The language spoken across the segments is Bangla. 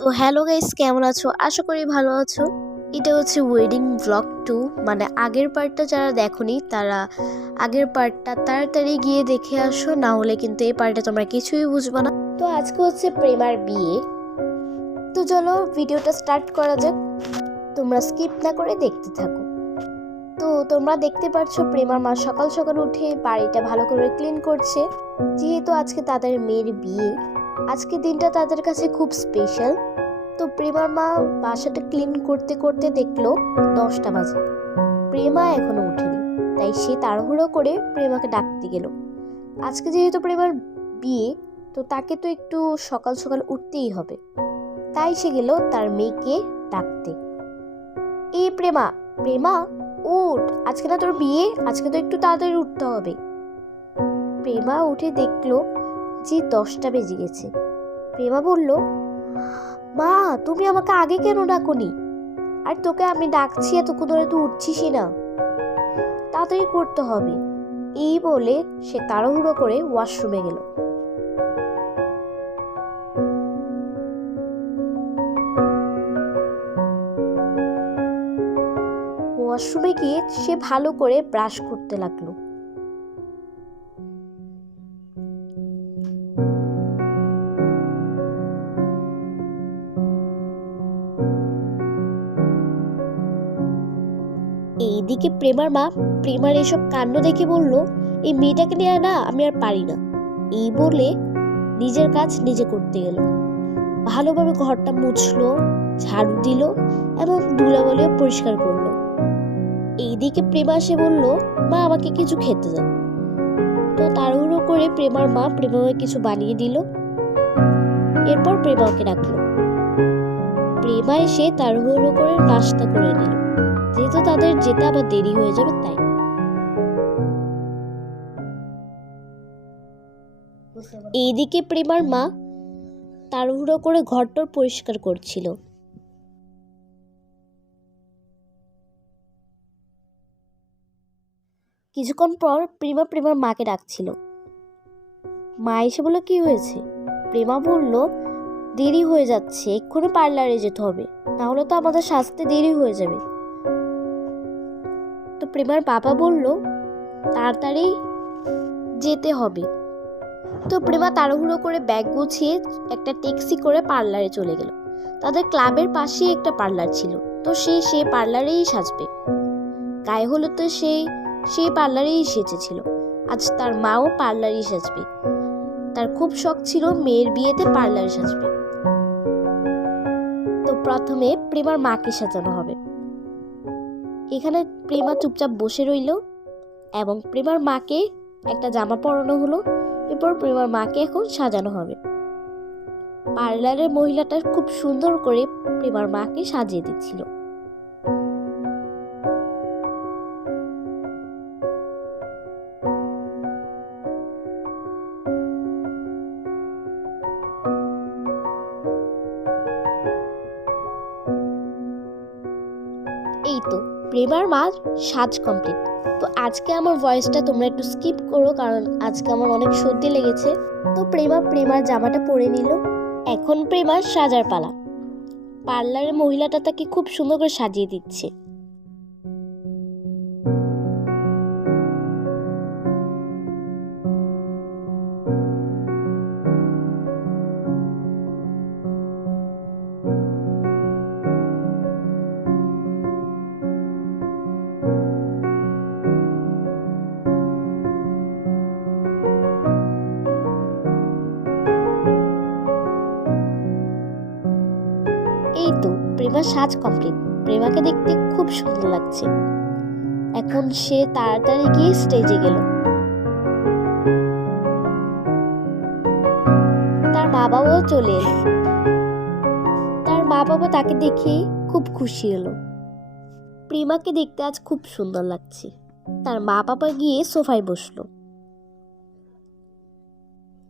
তো হ্যালো গাইস, কেমন আছো? আশা করি ভালো আছো। এটা হচ্ছে ওয়েডিং ব্লগ 2, মানে আগের পার্টটা যারা দেখোনি তারা আগের পার্টটা তাড়াতাড়ি গিয়ে দেখে আসো, না হলে কিন্তু এই পার্টে তোমরা কিছুই বুঝবে না। তো আজকে হচ্ছে প্রেমার বিয়ে। তো চলো ভিডিওটা স্টার্ট করা যাক, তোমরা স্কিপ না করে দেখতে থাকো। তো তোমরা দেখতে পাচ্ছো প্রেমার মা সকাল সকাল উঠে বাড়িটা ভালো করে ক্লিন করছে, যেহেতু আজকে তাদের মেয়ের বিয়ে। আজকে দিনটা তাদের কাছে খুব স্পেশাল। তো প্রেমার মা বাসাটা ক্লিন করতে করতে দেখলো 10টা বাজে, প্রেমা এখনো উঠেনি। তাই সে তাড়াহুড়ো করে প্রেমাকে ডাকতে গেল। আজকে যেহেতু প্রেমার বিয়ে, তো তাকে তো একটু সকাল সকাল উঠতেই হবে। তাই সে গেল তার মেয়েকে ডাকতে। এই প্রেমা, প্রেমা উঠ, আজকে না তোর বিয়ে, আজকে তো একটু তাড়াতাড়ি উঠতে হবে। প্রেমা উঠে দেখলো যে 10টা বেজে গেছে। প্রেমা বলল, মা তুমি আমাকে আগে কেন ডাকোনি? আর তোকে আমি ডাকছি এতক্ষণ ধরে, তুই উঠছিসই না, তাড়াতাড়ি করতে হবে। এই বলে সে তাড়াহুড়ো করে ওয়াশরুমে গেল। ওয়াশরুমে গিয়ে সে ভালো করে ব্রাশ করতে লাগলো। এইদিকে প্রেমার মা প্রেমার এসব কাণ্ড দেখে বলল, এই মেয়েটাকে নিয়ে না আমি আর পারি না। এই বলে নিজের কাজ নিজে করতে গেল। ভালোভাবে ঘরটা মুছলো, ঝাড়ু দিল এবং ধুলাবালিও পরিষ্কার করলো। এইদিকে প্রেমা এসে বলল, মা আমাকে কিছু খেতে দাও। তো তাড়াহুড়ো করে প্রেমার মা প্রেমাকে কিছু বানিয়ে দিল। এরপর প্রেমাকে ডাকলো। প্রেমা এসে তাড়াহুড়ো করে নাস্তা করে নিল, যেহেতু তাদের যেতে আবার দেরি হয়ে যাবে তাই। এইদিকে প্রেমার মা তাড়াহুড়ো করে ঘরটর পরিষ্কার করছিল। কিছুক্ষণ পর প্রেমা প্রেমার মাকে ডাকছিল। মা এসে বলল, কি হয়েছে? প্রেমা বলল, দেরি হয়ে যাচ্ছে, এক্ষুনি পার্লারে যেতে হবে, তাহলে তো আমাদের সাজতে দেরি হয়ে যাবে। তো প্রেমার বাবা বলল, তাড়াতাড়ি যেতে হবে। তো প্রেমা তাড়াহুড়ো করে ব্যাগ গুছিয়ে একটা ট্যাক্সি করে পার্লারে চলে গেল। তাদের ক্লাবের পাশেই একটা পার্লার ছিল, তো সে পার্লারেই সাজবে। গায়ে হলুদ তো সেই পার্লারেই সেজেছিল। আজ তার মাও পার্লারেই সাজবে। তার খুব শখ ছিল মেয়ের বিয়েতে পার্লারে সাজবে। তো প্রথমে প্রেমার মাকে সাজানো হবে। এখানে প্রেমা চুপচাপ বসে রইল এবং প্রেমার মাকে একটা জামা পরানো হলো। এরপর প্রেমার মাকে এখন সাজানো হবে। পার্লারের মহিলাটা খুব সুন্দর করে প্রেমার মাকে সাজিয়ে দিচ্ছিল। এই তো প্রেমার মা সাজ কমপ্লিট। তো আজকে আমার ভয়েসটা তোমরা একটু স্কিপ করো, কারণ আজকে আমার অনেক সর্দি লেগেছে। তো প্রেমার জামাটা পরে নিল। এখন প্রেমার সাজার পালা। পার্লারের মহিলাটা তাকে খুব সুন্দর করে সাজিয়ে দিচ্ছে। এই তো প্রেমার সাজ কমপ্লিট। প্রেমাকে দেখতে খুব সুন্দর লাগছে। এখন সে তাড়াতাড়ি গিয়ে স্টেজে গেল। তার মা বাবাও চলে এলো। তার মা বাবা তাকে দেখে খুব খুশি হলো। প্রেমাকে দেখতে আজ খুব সুন্দর লাগছে। তার মা বাবা গিয়ে সোফায় বসলো।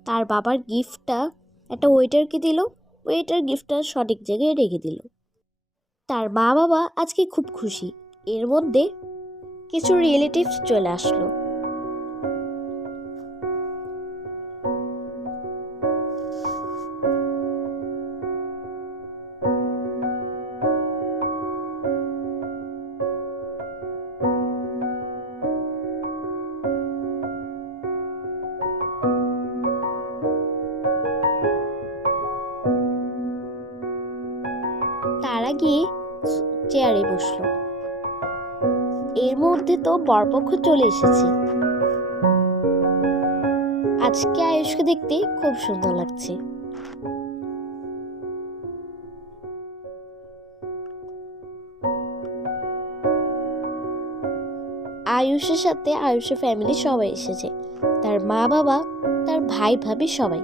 তার বাবার গিফটটা একটা ওয়েটারকে দিল। ওয়েটার গিফটটা সঠিক জায়গায় রেখে দিল। তার মা বাবা আজকে খুব খুশি। এর মধ্যে কিছু রিলেটিভস চলে আসলো। তারা গিয়ে চেয়ারে বসলো। এর মধ্যে তো বরপক্ষ চলে এসেছে। আজকে আয়ুষকে দেখতে খুব সুন্দর লাগছে। আয়ুষের সাথে আয়ুষের ফ্যামিলি সবাই এসেছে, তার মা বাবা, তার ভাই ভাবি সবাই।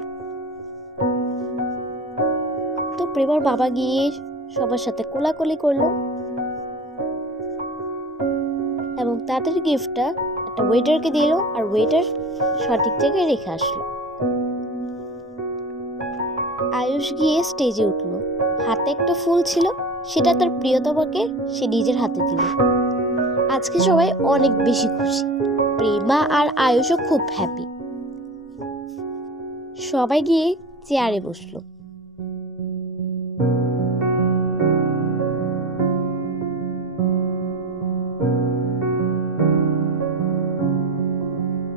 তো প্রেমার বাবা গিয়ে সবার সাথে কোলাকুলি করলো এবং তাদের গিফটটা একটা ওয়েটারকে দিল, আর ওয়েটার সঠিক জায়গায় রেখে আসলো। আয়ুষ গিয়ে স্টেজে উঠলো, হাতে একটা ফুল ছিল, সেটা তার প্রিয়তমাকে সে নিজের হাতে দিল। আজকে সবাই অনেক বেশি খুশি, প্রেমা আর আয়ুষও খুব হ্যাপি। সবাই গিয়ে চেয়ারে বসলো।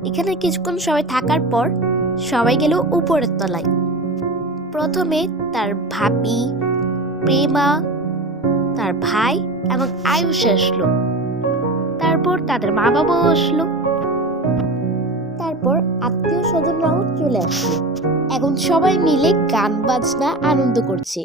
এখানে কিছুক্ষণ সবাই থাকার পর সবাই গেল উপরের তলায়। প্রথমে তার ভাবি, প্রেমা, তার ভাই এবং আয়ুষ আসলো। তারপর তাদের মা বাবাও আসলো। তারপর আত্মীয় স্বজনরাও চলে আসলো। এখন সবাই মিলে গান বাজনা আনন্দ করছে।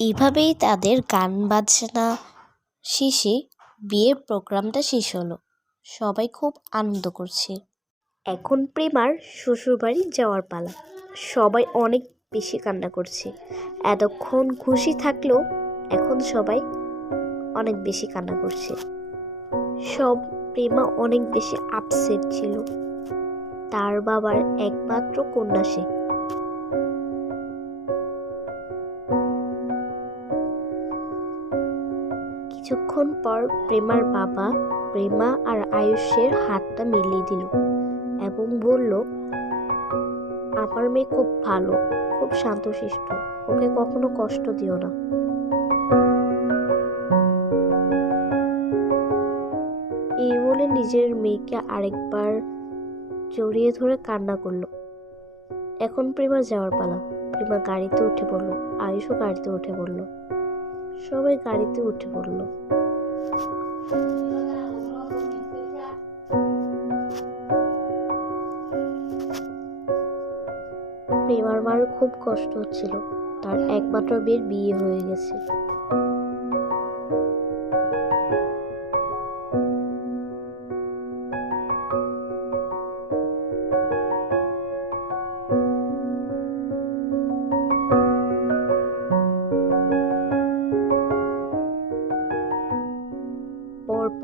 এভাবেই তাদের গান বাজনা শেষে বিয়ের প্রোগ্রামটা শেষ হলো। সবাই খুব আনন্দ করছে। এখন প্রেমার শ্বশুরবাড়ি যাওয়ার পালা। সবাই অনেক বেশি কান্না করছে। এতক্ষণ খুশি থাকলেও এখন সবাই অনেক বেশি কান্না করছে। প্রেমা অনেক বেশি আপসেট ছিল। তার বাবার একমাত্র কন্যা সে। কিছুক্ষণ পর প্রেমার বাবা প্রেমা আর আয়ুষের হাতটা মিলিয়ে দিল এবং বলল, আমার মেয়ে খুব ভালো, খুব শান্তশিষ্ট, ওকে কখনো কষ্ট দিও না। এই বলে নিজের মেয়েকে আরেকবার জড়িয়ে ধরে কান্না করলো। এখন প্রেমা যাওয়ার পালা। প্রেমা গাড়িতে উঠে পড়ল, আয়ুষও গাড়িতে উঠে পড়ল। সবাই গাড়িতে উঠে পড়ল। প্রেমার মারও খুব কষ্ট হচ্ছিল, তার একমাত্র মেয়ের বিয়ে হয়ে গেছে।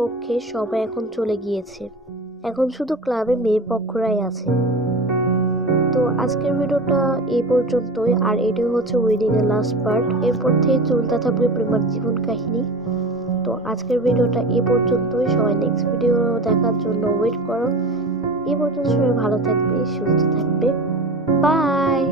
পক্ষে সবাই এখন চলে গিয়েছে। এখন শুধু ক্লাবে মেয়ের পক্ষরাই আছে। তো আজকের ভিডিওটা এই পর্যন্তই, আর এটাই হচ্ছে ওয়েডিং এর লাস্ট পার্ট। এরপর থেকে চলতে থাকবে প্রেমার জীবন কাহিনী। তো আজকের ভিডিওটা এই পর্যন্তই, সবাই নেক্সট ভিডিও দেখার জন্য ওয়েট করো। এই পর্যন্ত সবাই ভালো থাকবে, সুস্থ থাকবে, বাই।